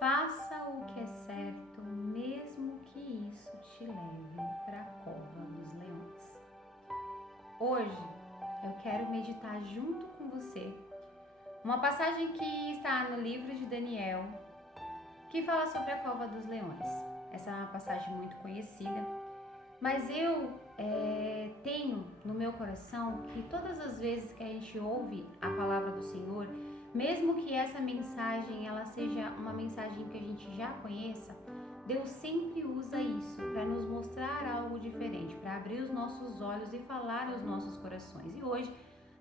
Faça o que é certo, mesmo que isso te leve para a cova dos leões. Hoje eu quero meditar junto com você uma passagem que está no livro de Daniel, que fala sobre a cova dos leões. Essa é uma passagem muito conhecida, mas eu tenho no meu coração que todas as vezes que a gente ouve a palavra do Senhor, mesmo que essa mensagem ela seja uma mensagem que a gente já conheça, Deus sempre usa isso para nos mostrar algo diferente, para abrir os nossos olhos e falar aos nossos corações. E hoje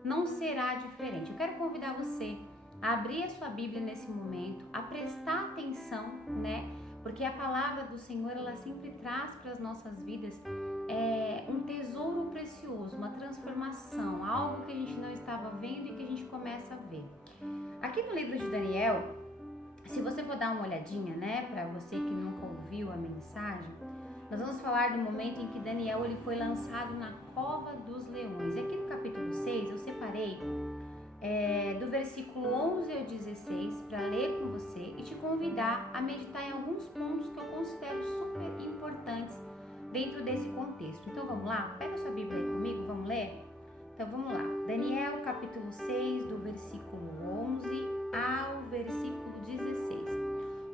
não será diferente. Eu quero convidar você a abrir a sua Bíblia nesse momento, a prestar atenção, Porque a palavra do Senhor, ela sempre traz para as nossas vidas um tesouro precioso, uma transformação, algo que a gente não estava vendo e que a gente começa a ver. Aqui no livro de Daniel, se você for dar uma olhadinha, para você que nunca ouviu a mensagem, nós vamos falar do momento em que Daniel ele foi lançado na cova dos leões. E aqui no capítulo 6 eu separei do versículo 11 ao 16 para ler com você e te convidar a meditar em alguns pontos que eu considero super importantes dentro desse contexto. Então vamos lá? Pega sua Bíblia aí comigo, vamos ler? Então vamos lá. Daniel capítulo 6, do versículo 11 ao versículo 16.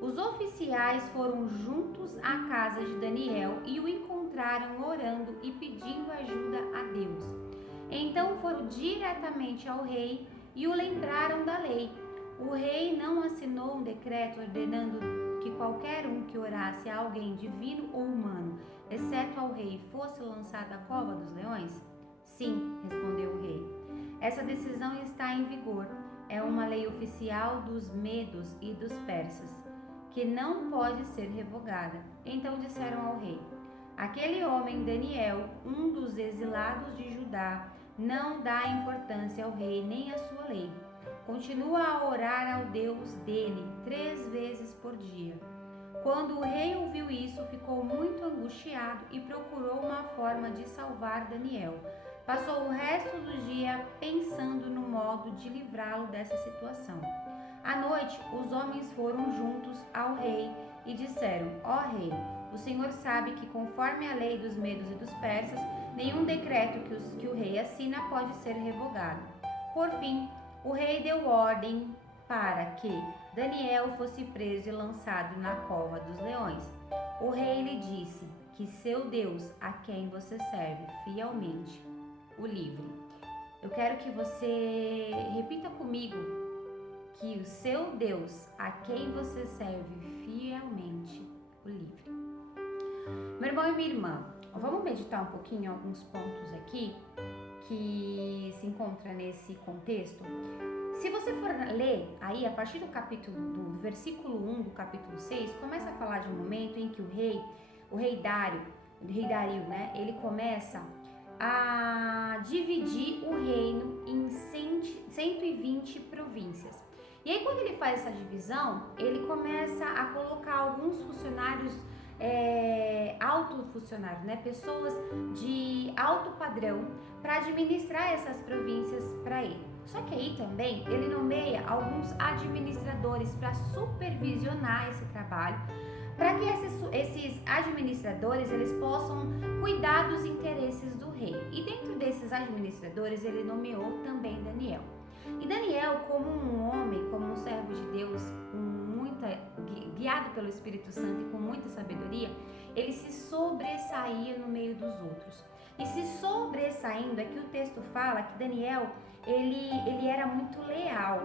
Os oficiais foram juntos à casa de Daniel e o encontraram orando e pedindo ajuda a Deus. Então foram diretamente ao rei e o lembraram da lei. O rei não assinou um decreto ordenando que qualquer um que orasse a alguém divino ou humano, exceto ao rei, fosse lançado à cova dos leões? Sim, respondeu o rei. Essa decisão está em vigor. É uma lei oficial dos medos e dos persas, que não pode ser revogada. Então disseram ao rei: aquele homem Daniel, um dos exilados de Judá, não dá importância ao rei nem à sua lei. Continua a orar ao Deus dele 3 vezes por dia. Quando o rei ouviu isso, ficou muito angustiado e procurou uma forma de salvar Daniel. Passou o resto do dia pensando no modo de livrá-lo dessa situação. À noite, os homens foram juntos ao rei e disseram: ó rei, o Senhor sabe que, conforme a lei dos medos e dos persas, nenhum decreto que o rei assina pode ser revogado. Por fim, o rei deu ordem para que Daniel fosse preso e lançado na cova dos leões. O rei lhe disse que seu Deus, a quem você serve fielmente, o livre. Eu quero que você repita comigo que o seu Deus, a quem você serve fielmente, o livre. Meu irmão e minha irmã, vamos meditar um pouquinho em alguns pontos aqui que se encontra nesse contexto. Se você for ler aí a partir do versículo 1 do capítulo 6, começa a falar de um momento em que o rei Dário, ele começa a dividir o reino em 120 províncias. E aí quando ele faz essa divisão, ele começa a colocar alguns funcionários alto funcionários, pessoas de alto padrão para administrar essas províncias para ele. Só que aí também ele nomeia alguns administradores para supervisionar esse trabalho, para que esses administradores eles possam cuidar dos interesses do rei. E dentro desses administradores ele nomeou também Daniel. E Daniel, como um homem, como um servo de Deus, guiado pelo Espírito Santo e com muita sabedoria, ele se sobressaía no meio dos outros. E se sobressaindo, é que o texto fala que Daniel, ele era muito leal,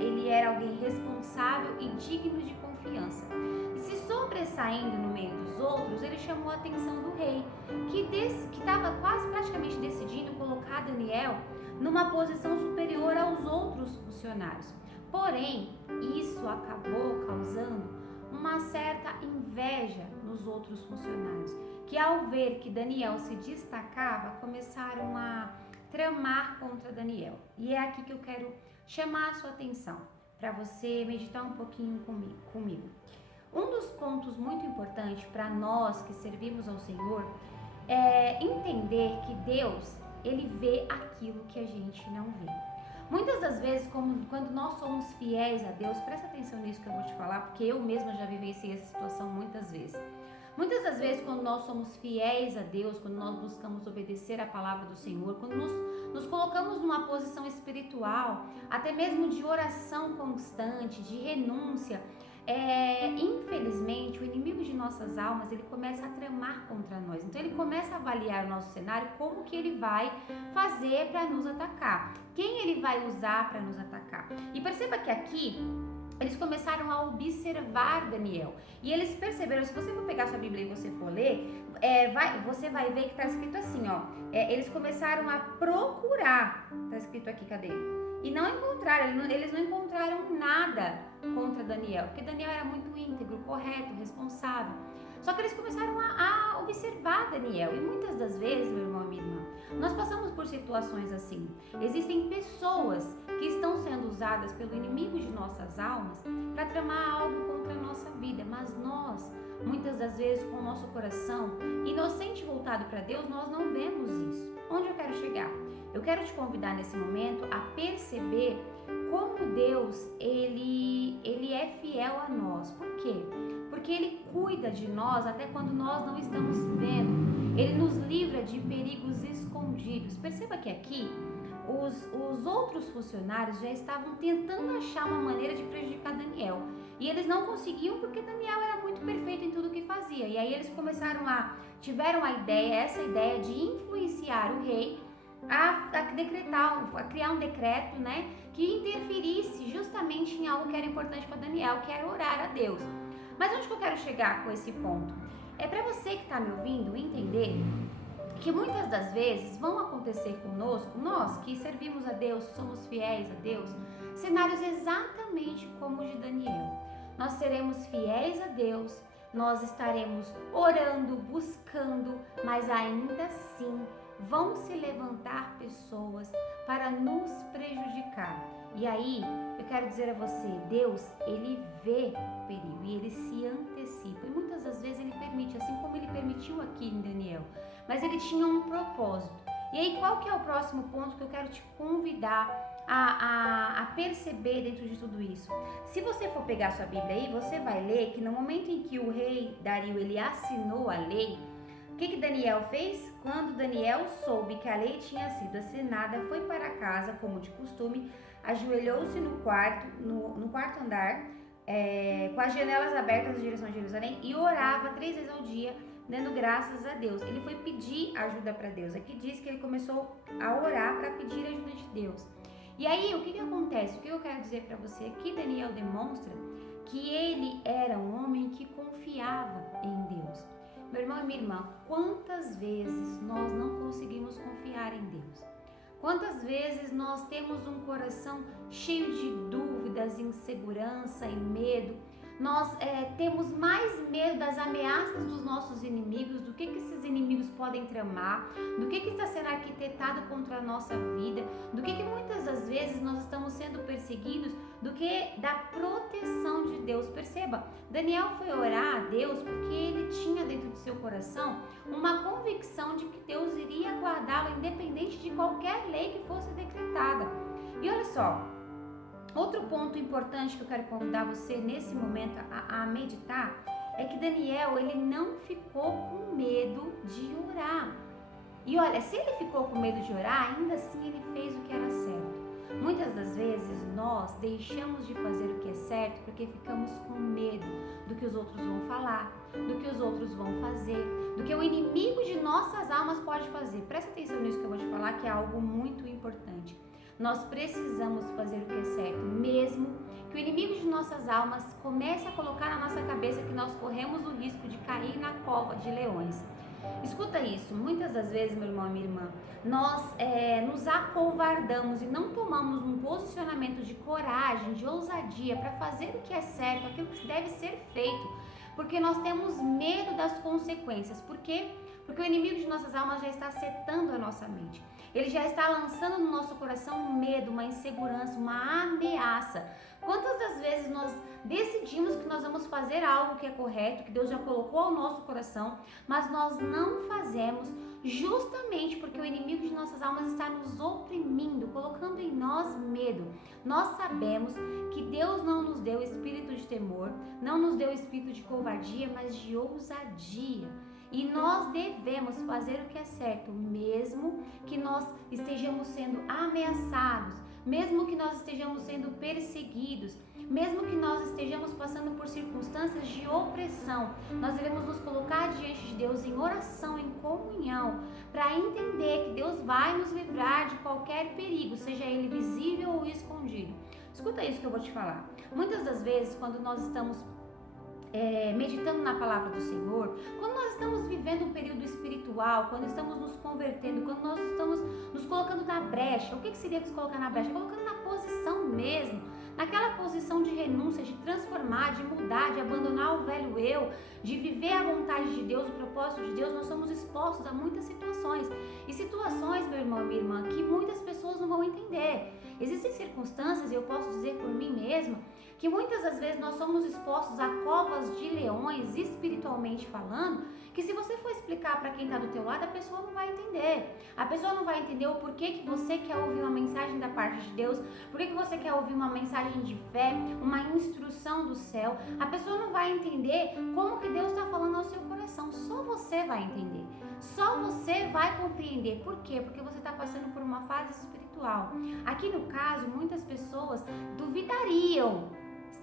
Ele era alguém responsável e digno de confiança. E se sobressaindo no meio dos outros, ele chamou a atenção do rei, que estava quase praticamente decidindo colocar Daniel numa posição superior aos outros funcionários. Porém, isso acabou causando uma certa inveja nos outros funcionários, que ao ver que Daniel se destacava, começaram a tramar contra Daniel. E é aqui que eu quero chamar a sua atenção, para você meditar um pouquinho comigo. Um dos pontos muito importantes para nós que servimos ao Senhor é entender que Deus, ele vê aquilo que a gente não vê. Muitas das vezes, quando nós somos fiéis a Deus, presta atenção nisso que eu vou te falar, porque eu mesma já vivenciei essa situação muitas vezes. Muitas das vezes, quando nós somos fiéis a Deus, quando nós buscamos obedecer a palavra do Senhor, quando nos colocamos numa posição espiritual, até mesmo de oração constante, de renúncia, infelizmente, o inimigo de nossas almas, ele começa a tramar contra nós. Então, ele começa a avaliar o nosso cenário, como que ele vai fazer para nos atacar, quem ele vai usar para nos atacar. E perceba que aqui eles começaram a observar Daniel. E eles perceberam, se você for pegar sua Bíblia e você for ler, você vai ver que está escrito assim, ó. Eles começaram a procurar, está escrito aqui, cadê? E não encontraram, eles não encontraram nada contra Daniel, porque Daniel era muito íntegro, correto, responsável. Só que eles começaram a observar Daniel. E muitas das vezes, meu irmão e minha irmã, nós passamos por situações assim. Existem pessoas que estão sendo usadas pelo inimigo de nossas almas para tramar algo contra a nossa vida. Mas nós, muitas das vezes, com o nosso coração inocente voltado para Deus, nós não vemos isso. Onde eu quero chegar? Eu quero te convidar nesse momento a perceber como Deus, ele é fiel a nós. Por quê? Porque Ele cuida de nós até quando nós não estamos vendo. Ele nos livra de perigos escondidos. Perceba que aqui os outros funcionários já estavam tentando achar uma maneira de prejudicar Daniel. E eles não conseguiam porque Daniel era muito perfeito em tudo que fazia. E aí eles tiveram essa ideia de influenciar o rei a criar um decreto, né, que interferisse justamente em algo que era importante para Daniel, que era orar a Deus. Mas onde que eu quero chegar com esse ponto? É para você que está me ouvindo entender que muitas das vezes vão acontecer conosco, nós que servimos a Deus, somos fiéis a Deus, cenários exatamente como o de Daniel. Nós seremos fiéis a Deus, nós estaremos orando, buscando, mas ainda assim vão se levantar pessoas para nos prejudicar. E aí, eu quero dizer a você, Deus, Ele vê o perigo e Ele se antecipa. E muitas das vezes Ele permite, assim como Ele permitiu aqui em Daniel. Mas Ele tinha um propósito. E aí, qual que é o próximo ponto que eu quero te convidar a perceber dentro de tudo isso? Se você for pegar sua Bíblia aí, você vai ler que no momento em que o rei Dario, ele assinou a lei, o que Daniel fez? Quando Daniel soube que a lei tinha sido assinada, foi para casa, como de costume, ajoelhou-se no quarto andar, com as janelas abertas na direção de Jerusalém, e orava 3 vezes ao dia, dando graças a Deus. Ele foi pedir ajuda para Deus. Aqui diz que ele começou a orar para pedir ajuda de Deus. E aí, o que acontece? O que eu quero dizer para você aqui, Daniel demonstra que ele era um homem que confiava em Deus. Meu irmão e minha irmã, quantas vezes nós não conseguimos confiar em Deus? Quantas vezes nós temos um coração cheio de dúvidas, insegurança e medo? Nós temos mais medo das ameaças dos nossos inimigos, do que esses inimigos podem tramar, do que está sendo arquitetado contra a nossa vida, do que muitas das vezes nós estamos sendo perseguidos, do que da proteção de Deus. Perceba, Daniel foi orar a Deus porque ele tinha dentro de seu coração uma convicção de que Deus iria guardá-lo independente de qualquer lei que fosse decretada. E olha só, outro ponto importante que eu quero convidar você nesse momento a meditar é que Daniel, ele não ficou com medo de orar. E olha, se ele ficou com medo de orar, ainda assim ele fez o que era certo. Muitas das vezes nós deixamos de fazer o que é certo porque ficamos com medo do que os outros vão falar, do que os outros vão fazer, do que o inimigo de nossas almas pode fazer. Presta atenção nisso que eu vou te falar, que é algo muito importante. Nós precisamos fazer o que é certo, mesmo que o inimigo de nossas almas comece a colocar na nossa cabeça que nós corremos o risco de cair na cova de leões. Escuta isso, muitas das vezes, meu irmão e minha irmã, nós nos acovardamos e não tomamos um posicionamento de coragem, de ousadia para fazer o que é certo, aquilo que deve ser feito, porque nós temos medo das consequências. Por quê? Porque o inimigo de nossas almas já está setando a nossa mente. Ele já está lançando no nosso coração um medo, uma insegurança, uma ameaça. Quantas das vezes nós decidimos que nós vamos fazer algo que é correto, que Deus já colocou ao nosso coração, mas nós não fazemos justamente porque o inimigo de nossas almas está nos oprimindo, colocando em nós medo. Nós sabemos que Deus não nos deu espírito de temor, não nos deu espírito de covardia, mas de ousadia. E nós devemos fazer o que é certo, mesmo que nós estejamos sendo ameaçados, mesmo que nós estejamos sendo perseguidos, mesmo que nós estejamos passando por circunstâncias de opressão. Nós devemos nos colocar diante de Deus em oração, em comunhão, para entender que Deus vai nos livrar de qualquer perigo, seja ele visível ou escondido. Escuta isso que eu vou te falar. Muitas das vezes, quando nós estamos meditando na palavra do Senhor, quando nós estamos vivendo um período espiritual, quando estamos nos convertendo, quando nós estamos nos colocando na brecha, o que seria se colocar na brecha? Colocando na posição mesmo, naquela posição de renúncia, de transformar, de mudar, de abandonar o velho eu, de viver a vontade de Deus, o propósito de Deus. Nós somos expostos a muitas situações, e situações, meu irmão e minha irmã, que muitas pessoas não vão entender. Existem circunstâncias, e eu posso dizer por mim mesma, que muitas das vezes nós somos expostos a covas de leões, espiritualmente falando, que se você for explicar para quem está do teu lado, a pessoa não vai entender. A pessoa não vai entender o porquê que você quer ouvir uma mensagem da parte de Deus, porquê que você quer ouvir uma mensagem de fé, uma instrução do céu. A pessoa não vai entender como que Deus está falando ao seu coração. Só você vai entender. Só você vai compreender. Por quê? Porque você está passando por uma fase espiritual. Aqui no caso, muitas pessoas duvidariam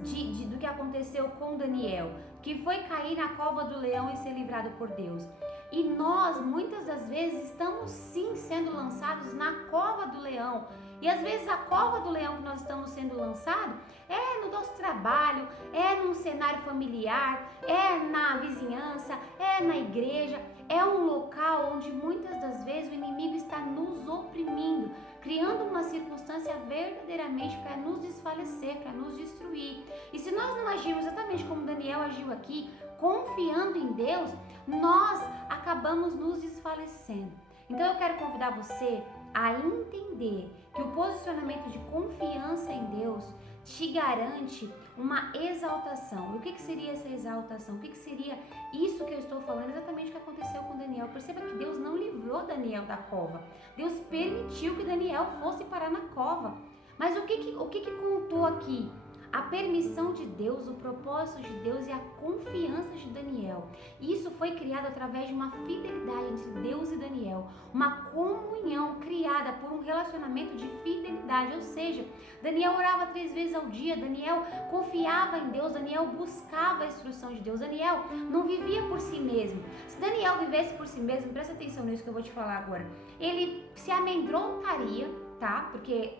do que aconteceu com Daniel, que foi cair na cova do leão e ser livrado por Deus. E nós, muitas das vezes, estamos sim sendo lançados na cova do leão. E às vezes a cova do leão que nós estamos sendo lançados é no nosso trabalho, é num cenário familiar, é na vizinhança, é na igreja. É um local onde muitas das vezes o inimigo está nos oprimindo, criando uma circunstância verdadeiramente para nos desfalecer, para nos destruir. E se nós não agirmos exatamente como Daniel agiu aqui, confiando em Deus, nós acabamos nos desfalecendo. Então eu quero convidar você a entender que o posicionamento de confiança em Deus te garante uma exaltação. E o que seria essa exaltação? O que seria isso que eu estou falando? Exatamente o que aconteceu com Daniel. Perceba que Deus não livrou Daniel da cova. Deus permitiu que Daniel fosse parar na cova. Mas o que contou aqui? A permissão de Deus, o propósito de Deus e a confiança de Daniel. Isso foi criado através de uma fidelidade entre Deus e Daniel. Uma comunhão criada por um relacionamento de fidelidade. Ou seja, Daniel orava 3 vezes ao dia, Daniel confiava em Deus, Daniel buscava a instrução de Deus. Daniel não vivia por si mesmo. Se Daniel vivesse por si mesmo, presta atenção nisso que eu vou te falar agora. Ele se amedrontaria, tá? Porque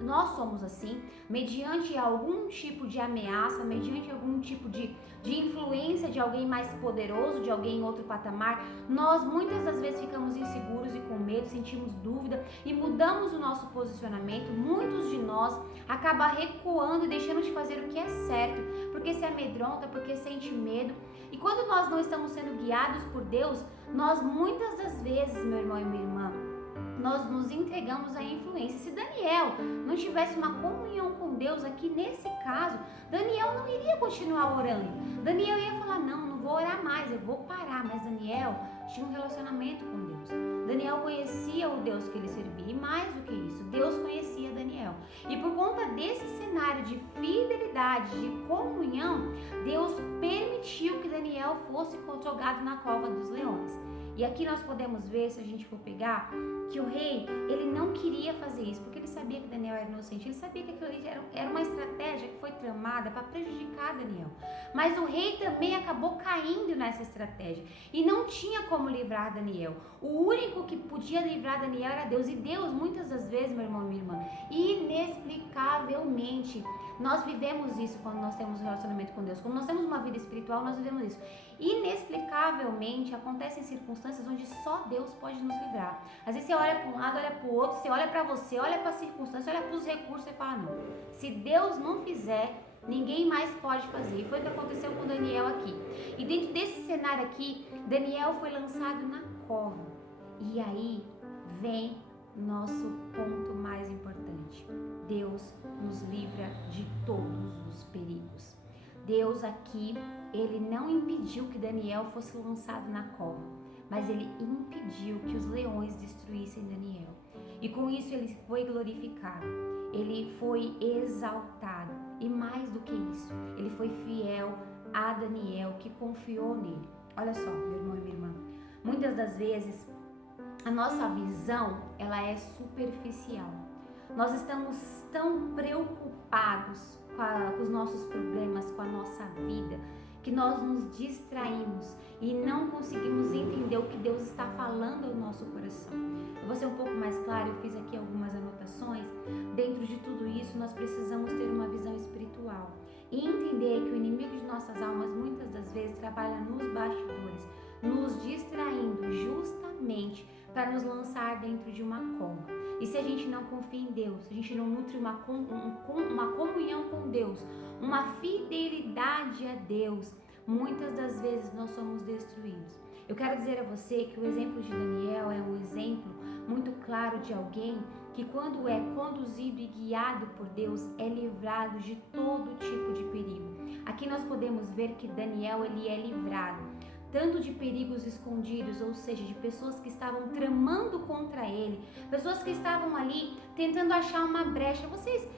nós somos assim, mediante algum tipo de ameaça, mediante algum tipo de influência de alguém mais poderoso, de alguém em outro patamar, nós muitas das vezes ficamos inseguros e com medo, sentimos dúvida e mudamos o nosso posicionamento. Muitos de nós acabam recuando e deixando de fazer o que é certo, porque se amedronta, porque sente medo. E quando nós não estamos sendo guiados por Deus, nós muitas das vezes, meu irmão e minha irmã, nós nos entregamos à influência. Se Daniel não tivesse uma comunhão com Deus aqui nesse caso, Daniel não iria continuar orando. Daniel ia falar, não vou orar mais, eu vou parar. Mas Daniel tinha um relacionamento com Deus. Daniel conhecia o Deus que ele servia e mais do que isso, Deus conhecia Daniel. E por conta desse cenário de fidelidade, de comunhão, Deus permitiu que Daniel fosse jogado na cova dos leões. E aqui nós podemos ver, se a gente for pegar, que o rei, ele não queria fazer isso, porque ele sabia que Daniel era inocente, ele sabia que aquilo ali era uma estratégia que foi tramada para prejudicar Daniel. Mas o rei também acabou caindo nessa estratégia e não tinha como livrar Daniel. O único que podia livrar Daniel era Deus, e Deus, muitas das vezes, meu irmão e minha irmã, inexplicavelmente, nós vivemos isso quando nós temos um relacionamento com Deus. Quando nós temos uma vida espiritual, nós vivemos isso. Inexplicavelmente, acontecem circunstâncias onde só Deus pode nos livrar. Às vezes você olha para um lado, olha para o outro, você olha para você, olha para a circunstância, olha para os recursos e fala, não, se Deus não fizer, ninguém mais pode fazer. E foi o que aconteceu com Daniel aqui. E dentro desse cenário aqui, Daniel foi lançado na cova. E aí vem nosso ponto mais importante. Deus nos livra de todos os perigos. Deus aqui, ele não impediu que Daniel fosse lançado na cova, mas ele impediu que os leões destruíssem Daniel. E com isso ele foi glorificado, ele foi exaltado. E mais do que isso, ele foi fiel a Daniel, que confiou nele. Olha só, meu irmão e minha irmã, muitas das vezes a nossa visão, ela é superficial. Nós estamos tão preocupados com os nossos problemas, com a nossa vida, que nós nos distraímos e não conseguimos entender o que Deus está falando ao nosso coração. Eu vou ser um pouco mais clara, eu fiz aqui algumas anotações. Dentro de tudo isso, nós precisamos ter uma visão espiritual e entender que o inimigo de nossas almas muitas das vezes trabalha nos bastidores, nos distraindo justamente para nos lançar dentro de uma cova. E se a gente não confia em Deus, se a gente não nutre uma comunhão com Deus, uma fidelidade a Deus, muitas das vezes nós somos destruídos. Eu quero dizer a você que o exemplo de Daniel é um exemplo muito claro de alguém que, quando é conduzido e guiado por Deus, é livrado de todo tipo de perigo. Aqui nós podemos ver que Daniel ele é livrado tanto de perigos escondidos, ou seja, de pessoas que estavam tramando contra ele, pessoas que estavam ali tentando achar uma brecha. Vocês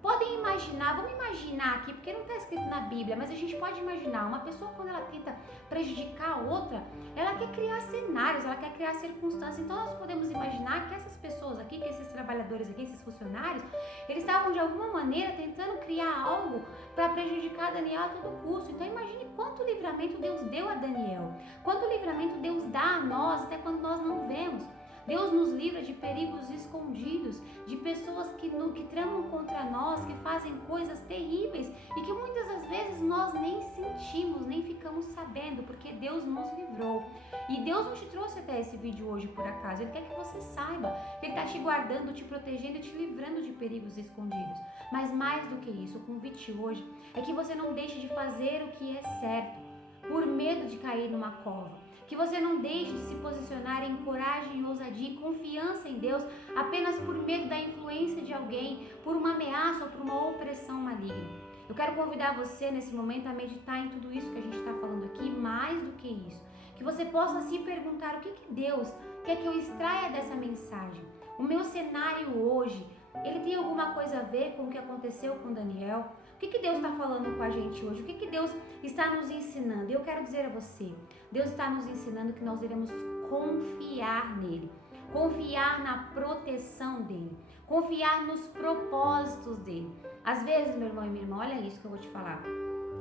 podem imaginar, vamos imaginar aqui, porque não está escrito na Bíblia, mas a gente pode imaginar, uma pessoa quando ela tenta prejudicar a outra, ela quer criar cenários, ela quer criar circunstâncias. Então nós podemos imaginar que essas pessoas aqui, que esses trabalhadores aqui, esses funcionários, eles estavam de alguma maneira tentando criar algo para prejudicar Daniel a todo custo. Então imagine quanto livramento Deus deu a Daniel, quanto livramento Deus dá a nós, até quando nós não vemos. Deus nos livra de perigos escondidos, de pessoas que tramam contra nós, que fazem coisas terríveis e que muitas das vezes nós nem sentimos, nem ficamos sabendo, porque Deus nos livrou. E Deus não te trouxe até esse vídeo hoje por acaso. Ele quer que você saiba que Ele está te guardando, te protegendo e te livrando de perigos escondidos. Mas mais do que isso, o convite hoje é que você não deixe de fazer o que é certo, por medo de cair numa cova. Que você não deixe de se posicionar em coragem, ousadia e confiança em Deus apenas por medo da influência de alguém, por uma ameaça ou por uma opressão maligna. Eu quero convidar você nesse momento a meditar em tudo isso que a gente está falando aqui, mais do que isso. Que você possa se perguntar o que Deus quer que eu extraia dessa mensagem. O meu cenário hoje, ele tem alguma coisa a ver com o que aconteceu com Daniel? O que Deus está falando com a gente hoje? O que Deus está nos ensinando? Eu quero dizer a você, Deus está nos ensinando que nós iremos confiar nele, confiar na proteção dele, confiar nos propósitos dele. Às vezes, meu irmão e minha irmã, olha isso que eu vou te falar,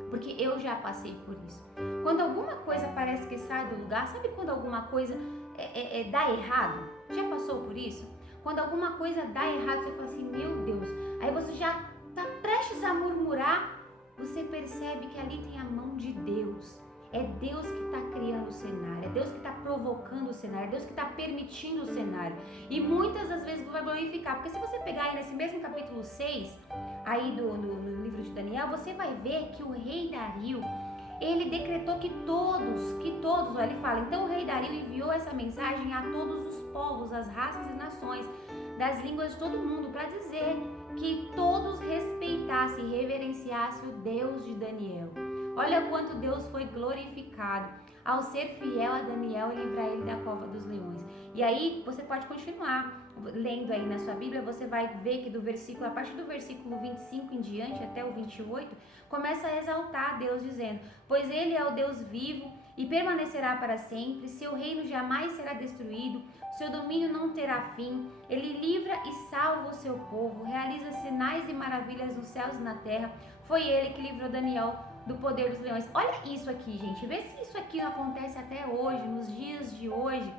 porque eu já passei por isso. Quando alguma coisa parece que sai do lugar, sabe quando alguma coisa dá errado? Já passou por isso? Quando alguma coisa dá errado, você fala assim, meu Deus, aí você já está prestes a murmurar, você percebe que ali tem a mão de Deus. É Deus que está criando o cenário, é Deus que está provocando o cenário, é Deus que está permitindo o cenário. E muitas das vezes vai glorificar, porque se você pegar aí nesse mesmo capítulo 6, aí no livro de Daniel, você vai ver que o rei Dario, ele decretou que todos, ele fala, então o rei Dario enviou essa mensagem a todos os povos, as raças e nações, das línguas de todo mundo, para dizer que todos respeitassem e reverenciassem o Deus de Daniel. Olha quanto Deus foi glorificado ao ser fiel a Daniel e livrar ele da cova dos leões. E aí você pode continuar lendo aí na sua Bíblia, você vai ver que a partir do versículo 25 em diante até o 28, começa a exaltar Deus dizendo, pois ele é o Deus vivo e permanecerá para sempre, seu reino jamais será destruído, seu domínio não terá fim, ele livra e salva o seu povo, realiza sinais e maravilhas nos céus e na terra, foi ele que livrou Daniel do poder dos leões. Olha isso aqui, gente, vê se isso aqui não acontece até hoje, nos dias de hoje.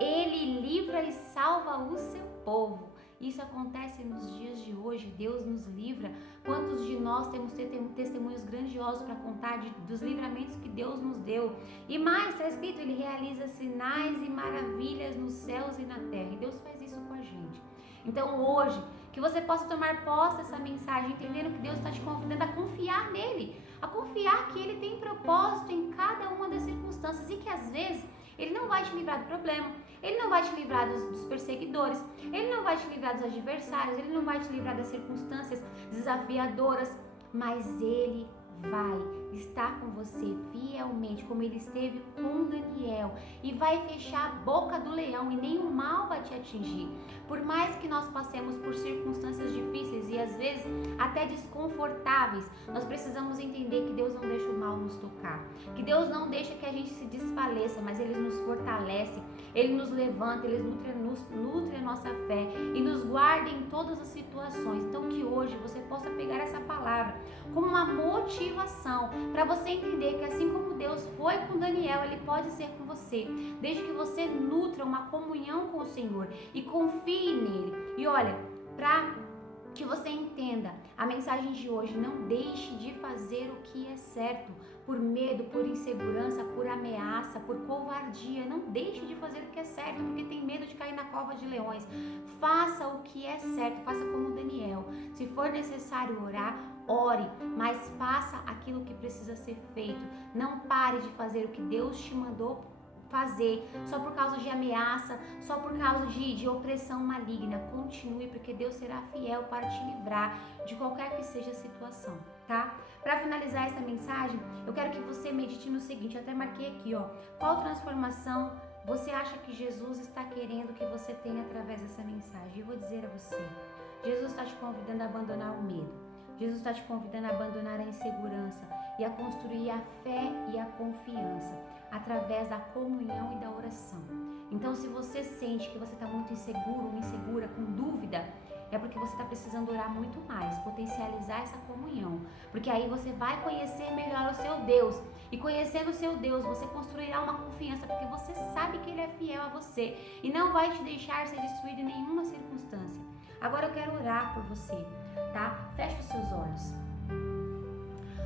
Ele livra e salva o seu povo. Isso acontece nos dias de hoje, Deus nos livra. Quantos de nós temos testemunhos grandiosos para contar dos livramentos que Deus nos deu? E mais, está escrito, ele realiza sinais e maravilhas nos céus e na terra. E Deus faz isso com a gente. Então hoje, que você possa tomar posse dessa mensagem, entendendo que Deus está te convidando a confiar nele, a confiar que ele tem propósito em cada uma das circunstâncias e que às vezes ele não vai te livrar do problema, ele não vai te livrar dos perseguidores, ele não vai te livrar dos adversários, ele não vai te livrar das circunstâncias desafiadoras, mas ele vai estar com você fielmente, como ele esteve com Daniel, e vai fechar a boca do leão e nenhum mal vai te atingir. Por mais que nós passemos por circunstâncias difíceis e às vezes até desconfortáveis, nós precisamos entender que Deus não deixa o mal nos tocar, que Deus não deixa que a gente se desfaleça, mas Ele nos fortalece, Ele nos levanta, Ele nutre a nossa fé e nos guarda em todas as situações. Então que hoje você possa pegar essa palavra como uma motivação para você entender que assim como Deus foi com Daniel, Ele pode ser com você, desde que você nutra uma comunhão com o Senhor e confie nele. E olha, para que você entenda a mensagem de hoje, não deixe de fazer o que é certo, por medo, por insegurança, por ameaça, por covardia. Não deixe de fazer o que é certo, porque tem medo de cair na cova de leões. Faça o que é certo, faça como Daniel. Se for necessário orar, ore, mas faça aquilo que precisa ser feito. Não pare de fazer o que Deus te mandou fazer, só por causa de ameaça, só por causa de opressão maligna. Continue, porque Deus será fiel para te livrar de qualquer que seja a situação, tá? Para finalizar essa mensagem, eu quero que você medite no seguinte, eu até marquei aqui, ó, qual transformação você acha que Jesus está querendo que você tenha através dessa mensagem? Eu vou dizer a você, Jesus está te convidando a abandonar o medo, Jesus está te convidando a abandonar a insegurança e a construir a fé e a confiança através da comunhão e da oração. Então, se você sente que você está muito inseguro, insegura, com dúvida, é porque você está precisando orar muito mais, potencializar essa comunhão, porque aí você vai conhecer melhor o seu Deus, e conhecendo o seu Deus, você construirá uma confiança, porque você sabe que Ele é fiel a você e não vai te deixar ser destruído em nenhuma circunstância. Agora eu quero orar por você, tá? Feche os seus olhos.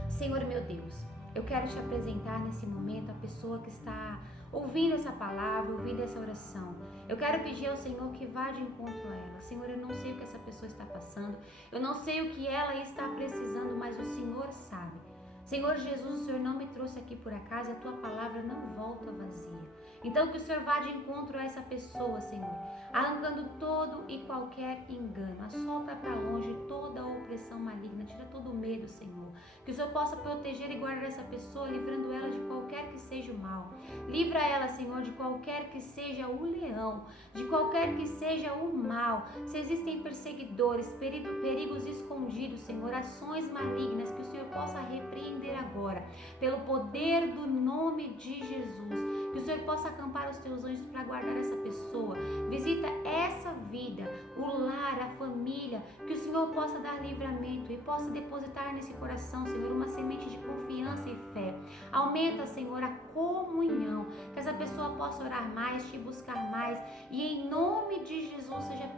Senhor meu Deus, eu quero te apresentar nesse momento a pessoa que está ouvindo essa palavra, ouvindo essa oração. Eu quero pedir ao Senhor que vá de encontro a ela. Senhor, eu não sei o que essa pessoa está passando, eu não sei o que ela está precisando, mas o Senhor sabe. Senhor Jesus, o Senhor não me trouxe aqui por acaso, a tua palavra não volta vazia. Então que o Senhor vá de encontro a essa pessoa, Senhor, arrancando todo e qualquer engano, assopra para longe toda a opressão maligna, tira todo o medo, Senhor. Que o Senhor possa proteger e guardar essa pessoa, livrando ela de qualquer que seja o mal. Livra ela, Senhor, de qualquer que seja o leão, de qualquer que seja o mal. Se existem perseguidores, perigos escondidos, Senhor, ações malignas, que o Senhor possa repreender agora, pelo poder do nome de Jesus. Que o Senhor possa acampar os teus anjos para guardar essa pessoa. Visita essa vida, o lar, a família. Que o Senhor possa dar livramento e possa depositar nesse coração, Senhor, uma semente de confiança e fé. Aumenta, Senhor, a comunhão. Que essa pessoa possa orar mais, te buscar mais. E em nome de Jesus seja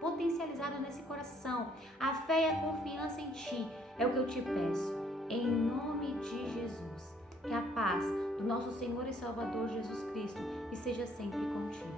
potencializado nesse coração a fé e a confiança em Ti. É o que eu te peço. Em nome de Jesus. Que a paz do nosso Senhor e Salvador Jesus Cristo esteja sempre contigo.